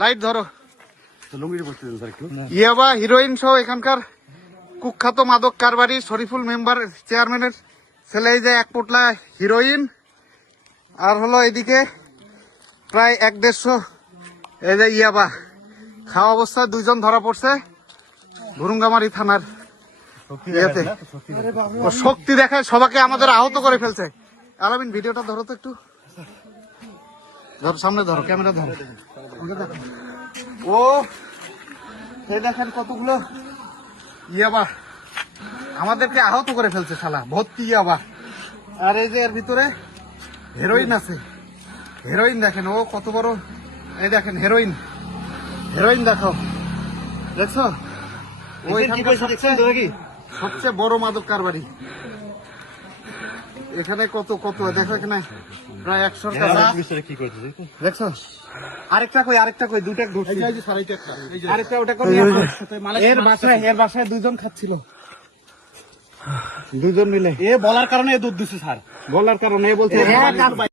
Light ধরো। ইয়াবা heroine সহ এখানকার কুখ্যাত মাদক কারবারি শরীফুল মেম্বার চেয়ারম্যানের ছেলে, এই যে 1 পোটলা হিরোইন, আর হলো এদিকে প্রায় 1-150 এই যে ইয়াবা খাওয়া অবস্থায় 2 জন ধরা পড়ছে ভুরুঙ্গামারি থানার ইয়েতে। ও শক্তি দেখায় সবাইকে আমাদের আহত করে ফেলছে। আলামিন ভিডিওটা ধরো তো একটু, ধরো সামনে ধরো, ক্যামেরা ধরো। ও এই দেখেন কতগুলো ইয়াবা আমাদেরকে আহত করে ফেলছে শালা, ভর্তি ইয়াবা। আর এই যে এর ভিতরে হেরোইন আছে, হেরোইন দেখেন ও কত বড়, এই দেখেন হেরোইন, হেরোইন দেখো, দেখছো? ওই সবচেয়ে বড় মাদক কারবারি এখানে। কত কত দেখো এখানে প্রায় 100 কাছে। দেখছো? আরেকটা কই 2টা ধরছি, আরেকটা ওটা কই। এর বাসায় 2 জন খাচ্ছিল, 2 জন মিলে। এ বলার কারণে দুধ দিছে স্যার, বলার কারণে বলছে